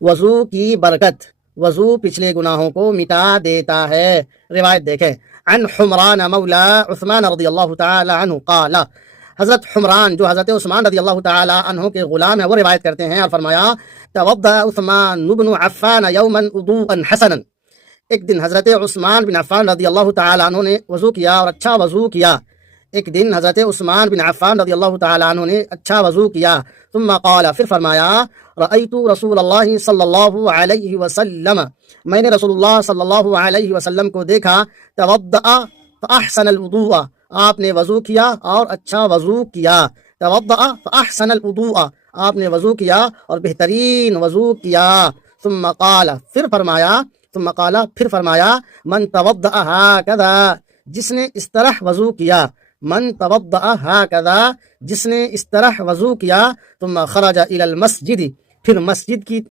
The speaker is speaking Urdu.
وضو کی برکت، وضو پچھلے گناہوں کو مٹا دیتا ہے۔ روایت دیکھیں، عن حمران مولا عثمان رضی اللہ تعالی عنہ قال، حضرت حمران جو حضرت عثمان رضی اللہ تعالی عنہ کے غلام ہیں وہ روایت کرتے ہیں اور فرمایا توضأ عثمان بن عفان یوما وضوءا حسنا، ایک دن حضرت عثمان بن عفان رضی اللہ تعالی عنہ نے وضو کیا اور اچھا وضو کیا، ایک دن حضرت عثمان بن عفان رضی اللہ تعالی عنہ نے اچھا وضو کیا، ثم قال، پھر فرمایا رأیت رسول اللہ صلی اللہ علیہ وسلم، میں نے رسول اللہ صلی اللہ علیہ وسلم کو دیکھا، توضأ فاحسن الوضوء، آپ نے وضو کیا اور اچھا وضو کیا، توضأ فاحسن الوضوء، آپ نے وضو کیا اور بہترین وضو کیا، ثم قال، پھر فرمایا من توضأ ہکذا، جس نے اس طرح وضو کیا، من توضأ ہکذا، جس نے اس طرح وضو کیا، ثم خرج الی المسجد، پھر مسجد کی